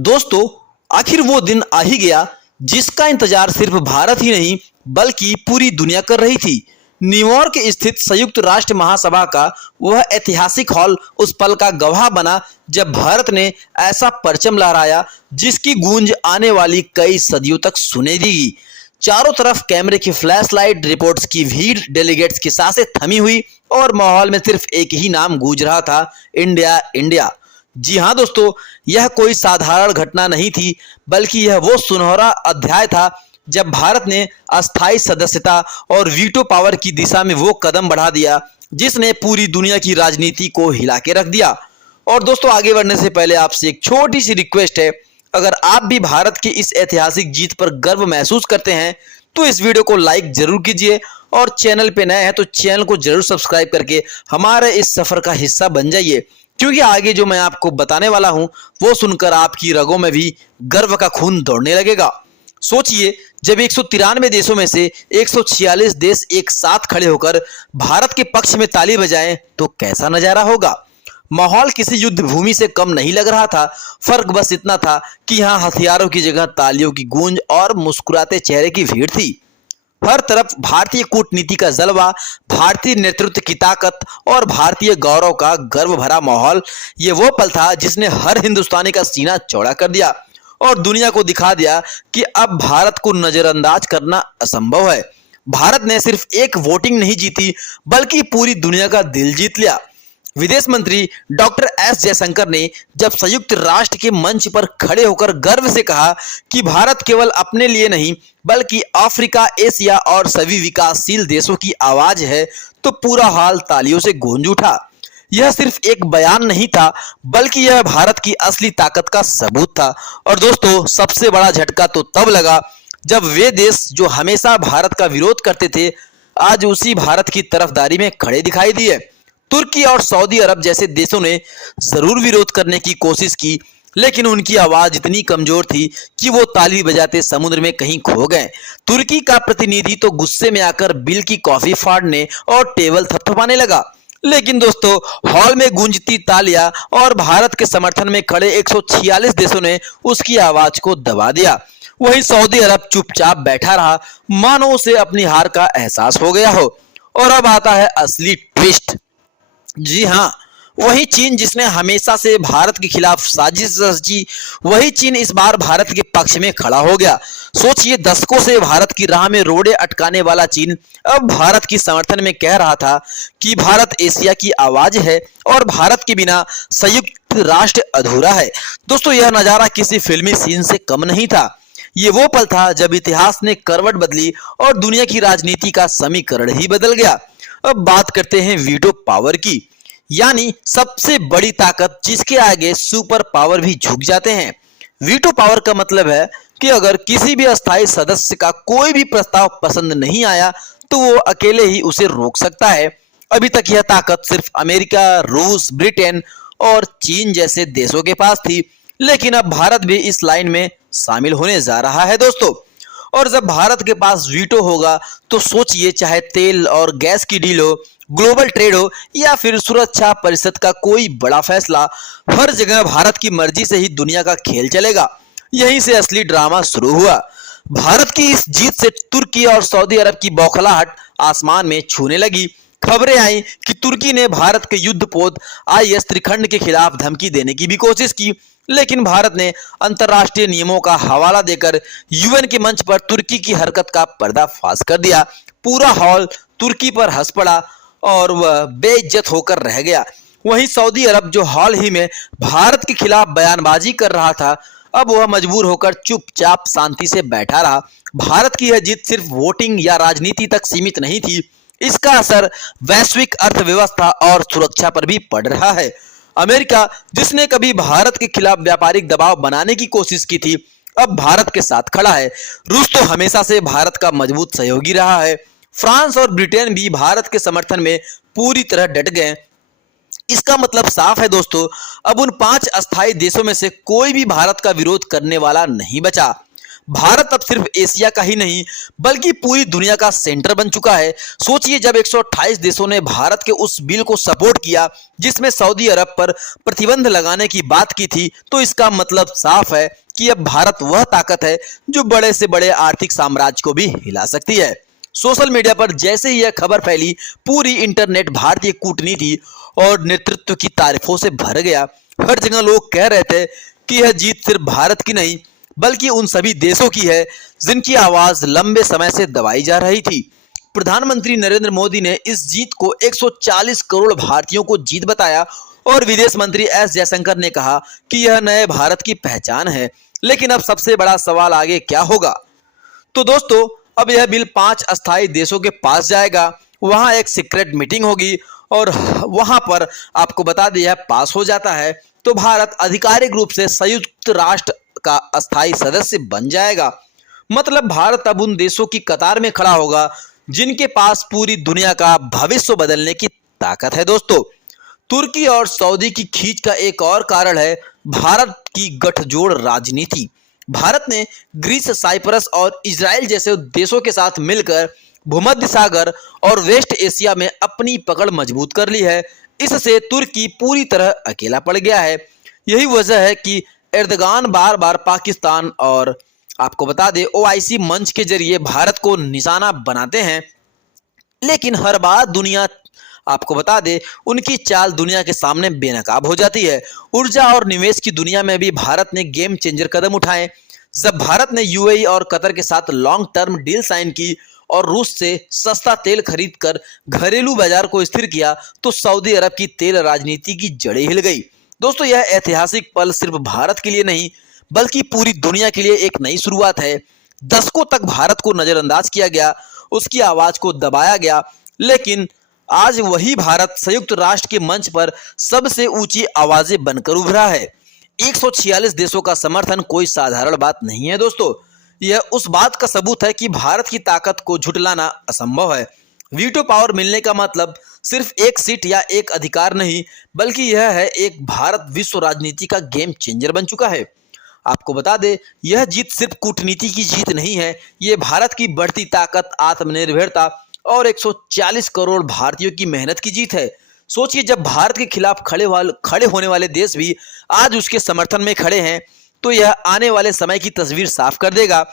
दोस्तों, आखिर वो दिन आ ही गया जिसका इंतजार सिर्फ भारत ही नहीं बल्कि पूरी दुनिया कर रही थी। न्यूयॉर्क स्थित संयुक्त राष्ट्र महासभा का वह ऐतिहासिक हॉल उस पल का गवाह बना जब भारत ने ऐसा परचम लहराया जिसकी गूंज आने वाली कई सदियों तक सुनेगी। चारों तरफ कैमरे की फ्लैशलाइट, रिपोर्ट्स की भीड़, डेलीगेट्स की सांसें थमी हुई और माहौल में सिर्फ एक ही नाम गूंज रहा था, इंडिया इंडिया। जी हाँ दोस्तों, यह कोई साधारण घटना नहीं थी बल्कि यह वो सुनहरा अध्याय था जब भारत ने अस्थायी सदस्यता और वीटो पावर की दिशा में वो कदम बढ़ा दिया जिसने पूरी दुनिया की राजनीति को हिला के रख दिया। और दोस्तों, आगे बढ़ने से पहले आपसे एक छोटी सी रिक्वेस्ट है, अगर आप भी भारत की इस ऐतिहासिक जीत पर गर्व महसूस करते हैं तो इस वीडियो को लाइक जरूर कीजिए और चैनल पे नए हैं तो चैनल को जरूर सब्सक्राइब करके हमारे इस सफर का हिस्सा बन जाइए, क्योंकि आगे जो मैं आपको बताने वाला हूं वो सुनकर आपकी रगों में भी गर्व का खून दौड़ने लगेगा। सोचिए, जब 193 देशों में से 146 देश एक साथ खड़े होकर भारत के पक्ष में ताली बजाएं तो कैसा नजारा होगा। माहौल किसी युद्ध भूमि से कम नहीं लग रहा था। फर्क बस इतना था कि यहाँ हथियारों की जगह तालियों की गूंज और मुस्कुराते चेहरे की भीड़ थी। हर तरफ भारतीय कूटनीति का जलवा, भारतीय नेतृत्व की ताकत और भारतीय गौरव का गर्व भरा माहौल। ये वो पल था जिसने हर हिंदुस्तानी का सीना चौड़ा कर दिया और दुनिया को दिखा दिया कि अब भारत को नजरअंदाज करना असंभव है। भारत ने सिर्फ एक वोटिंग नहीं जीती बल्कि पूरी दुनिया का दिल जीत लिया। विदेश मंत्री डॉक्टर एस जयशंकर ने जब संयुक्त राष्ट्र के मंच पर खड़े होकर गर्व से कहा कि भारत केवल अपने लिए नहीं बल्कि अफ्रीका, एशिया और सभी विकासशील देशों की आवाज है, तो पूरा हाल तालियों से गूंज उठा। यह सिर्फ एक बयान नहीं था बल्कि यह भारत की असली ताकत का सबूत था। और दोस्तों, सबसे बड़ा झटका तो तब लगा जब वे देश जो हमेशा भारत का विरोध करते थे आज उसी भारत की तरफदारी में खड़े दिखाई दिए। तुर्की और सऊदी अरब जैसे देशों ने जरूर विरोध करने की कोशिश की, लेकिन उनकी आवाज इतनी कमजोर थी कि वो ताली बजाते समुद्र में कहीं खो गए। तुर्की का प्रतिनिधि तो गुस्से में आकर बिल की कॉफी फाड़ने और टेबल थपथपाने लगा। लेकिन दोस्तों, हॉल में गूंजती तालियां और भारत के समर्थन में खड़े 146 देशों ने उसकी आवाज को दबा दिया। वहीं सऊदी अरब चुपचाप बैठा रहा, मानो उसे अपनी हार का एहसास हो गया हो। और अब आता है असली ट्विस्ट। जी हाँ, वही चीन जिसने हमेशा से भारत के खिलाफ साजिश रची, वही चीन इस बार भारत के पक्ष में खड़ा हो गया। सोचिए, दशकों से भारत की राह में रोड़े अटकाने वाला चीन अब भारत की समर्थन में कह रहा था कि भारत एशिया की आवाज है और भारत के बिना संयुक्त राष्ट्र अधूरा है। दोस्तों, यह नजारा किसी फिल्मी सीन से कम नहीं था। ये वो पल था जब इतिहास ने करवट बदली और दुनिया की राजनीति का समीकरण ही बदल गया। अब बात करते हैं वीटो पावर की, यानी सबसे बड़ी ताकत जिसके आगे सुपर पावर भी झुक जाते हैं। वीटो पावर का मतलब है कि अगर किसी भी अस्थायी सदस्य का कोई भी प्रस्ताव पसंद नहीं आया तो वो अकेले ही उसे रोक सकता है। अभी तक यह ताकत सिर्फ अमेरिका, रूस, ब्रिटेन और चीन जैसे देशों के पास थी, लेकिन अब भारत भी इस लाइन में शामिल होने जा रहा है दोस्तों। और जब भारत के पास वीटो होगा तो सोचिए, चाहे तेल और गैस की डील हो, ग्लोबल ट्रेड हो या फिर सुरक्षा परिषद का कोई बड़ा फैसला, हर जगह भारत की मर्जी से ही दुनिया का खेल चलेगा। यहीं से असली ड्रामा शुरू हुआ। भारत की इस जीत से तुर्की और सऊदी अरब की बौखलाहट आसमान में छूने लगी। खबरें आई कि तुर्की ने भारत के युद्धपोत आईएस त्रिखंड के खिलाफ धमकी देने की भी कोशिश की, लेकिन भारत ने अंतर्राष्ट्रीय नियमों का हवाला देकर यूएन के मंच पर तुर्की की हरकत का पर्दाफाश कर दिया। पूरा हॉल तुर्की पर हंस पड़ा और वह बेइज्जत होकर रह गया। वहीं सऊदी अरब, जो हाल ही में भारत के खिलाफ बयानबाजी कर रहा था, अब वह मजबूर होकर चुपचाप शांति से बैठा रहा। भारत की यह जीत सिर्फ वोटिंग या राजनीति तक सीमित नहीं थी, इसका असर वैश्विक अर्थव्यवस्था और सुरक्षा पर भी पड़ रहा है। अमेरिका, जिसने कभी भारत के खिलाफ व्यापारिक दबाव बनाने की कोशिश की थी, अब भारत के साथ खड़ा है। रूस तो हमेशा से भारत का मजबूत सहयोगी रहा है। फ्रांस और ब्रिटेन भी भारत के समर्थन में पूरी तरह डट गए। इसका मतलब साफ है दोस्तों, अब उन 5 अस्थायी देशों में से कोई भी भारत का विरोध करने वाला नहीं बचा। भारत अब सिर्फ एशिया का ही नहीं बल्कि पूरी दुनिया का सेंटर बन चुका है। सोचिए, जब 128 देशों ने भारत के उस बिल को सपोर्ट किया जिसमें सऊदी अरब पर प्रतिबंध लगाने की बात की थी, तो इसका मतलब साफ है कि अब भारत वह ताकत है जो बड़े से बड़े आर्थिक साम्राज्य को भी हिला सकती है। सोशल मीडिया पर जैसे ही यह खबर फैली, पूरी इंटरनेट भारतीय कूटनीति और नेतृत्व की तारीफों से भर गया। हर जगह लोग कह रहे थे कि यह जीत सिर्फ भारत की नहीं बल्कि उन सभी देशों की है जिनकी आवाज लंबे समय से दबाई जा रही थी। प्रधानमंत्री नरेंद्र मोदी ने इस जीत को 140 करोड़ भारतीयों को जीत बताया और विदेश मंत्री एस जयशंकर ने कहा कि यह नए भारत की पहचान है। लेकिन अब सबसे बड़ा सवाल आगे क्या होगा? तो दोस्तों, अब यह बिल 5 अस्थायी देशों के पास जाएगा, वहां एक सीक्रेट मीटिंग होगी और वहां पर आपको बता दिया पास हो जाता है तो भारत आधिकारिक रूप से संयुक्त राष्ट्र का अस्थायी सदस्य बन जाएगा। मतलब भारत अब उन देशों की कतार में खड़ा होगा जिनके पास पूरी दुनिया का भविष्य बदलने की ताकत है। दोस्तों, तुर्की और सऊदी की खींच का एक और कारण है भारत की गठजोड़ राजनीति। भारत ने ग्रीस, साइप्रस और इजराइल जैसे देशों के साथ मिलकर भूमध्य सागर और वेस्ट एशिया में अपनी पकड़ मजबूत कर ली है। इससे तुर्की पूरी तरह अकेला पड़ गया है। यही वजह है कि एर्दोगान बार बार पाकिस्तान और आपको बता दें ओआईसी मंच के जरिए भारत को निशाना बनाते हैं, लेकिन हर बार दुनिया आपको बता दे उनकी चाल दुनिया के सामने बेनकाब हो जाती है। ऊर्जा और निवेश की दुनिया में भी भारत ने गेम चेंजर कदम उठाए। जब भारत ने यूएई और कतर के साथ लॉन्ग टर्म डील साइन की और रूस से सस्ता तेल खरीदकर घरेलू बाजार को स्थिर किया, तो सऊदी अरब की तेल राजनीति की जड़ें हिल गई। दोस्तों, यह ऐतिहासिक पल सिर्फ भारत के लिए नहीं बल्कि पूरी दुनिया के लिए एक नई शुरुआत है। दशकों तक भारत को नजरअंदाज किया गया, उसकी आवाज को दबाया गया, लेकिन आज वही भारत संयुक्त राष्ट्र के मंच पर सबसे ऊंची आवाजें बनकर उभरा है। 146 देशों का समर्थन कोई साधारण बात नहीं है दोस्तों। यह उस बात का सबूत है कि भारत की ताकत को झुटलाना असंभव है। वीटो पावर मिलने का मतलब सिर्फ एक सीट या एक अधिकार नहीं बल्कि यह है एक भारत विश्व राजनीति का गेम चेंजर बन चुका है। आपको बता दें, यह जीत सिर्फ कूटनीति की जीत नहीं है, यह भारत की बढ़ती ताकत, आत्मनिर्भरता और 140 करोड़ भारतीयों की मेहनत की जीत है। सोचिए, जब भारत के खिलाफ खड़े होने वाले देश भी आज उसके समर्थन में खड़े हैं, तो यह आने वाले समय की तस्वीर साफ कर देगा।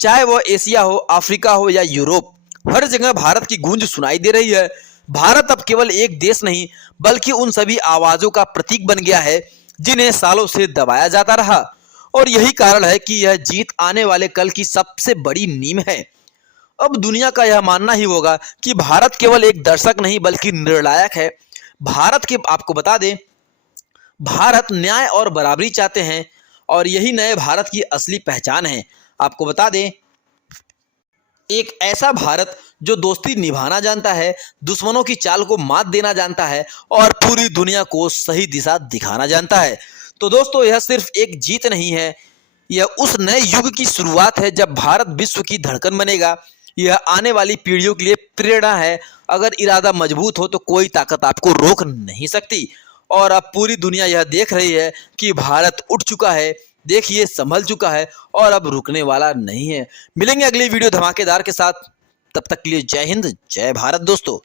चाहे वह एशिया हो, अफ्रीका हो या यूरोप, हर जगह भारत की गूंज सुनाई दे रही है। भारत अब केवल एक देश नहीं बल्कि उन सभी आवाजों का प्रतीक बन गया है जिन्हें सालों से दबाया जाता रहा। और यही कारण है कि यह जीत आने वाले कल की सबसे बड़ी नींव है। अब दुनिया का यह मानना ही होगा कि भारत केवल एक दर्शक नहीं बल्कि निर्णायक है। भारत के आपको बता दें, भारत न्याय और बराबरी चाहते हैं और यही नए भारत की असली पहचान है। आपको बता दें, एक ऐसा भारत जो दोस्ती निभाना जानता है, दुश्मनों की चाल को मात देना जानता है और पूरी दुनिया को सही दिशा दिखाना जानता है। तो दोस्तों, यह सिर्फ एक जीत नहीं है, यह उस नए युग की शुरुआत है जब भारत विश्व की धड़कन बनेगा। यह आने वाली पीढ़ियों के लिए प्रेरणा है। अगर इरादा मजबूत हो तो कोई ताकत आपको रोक नहीं सकती। और अब पूरी दुनिया यह देख रही है कि भारत उठ चुका है, देखिए संभल चुका है और अब रुकने वाला नहीं है। मिलेंगे अगली वीडियो धमाकेदार के साथ, तब तक के लिए जय हिंद, जय भारत दोस्तों।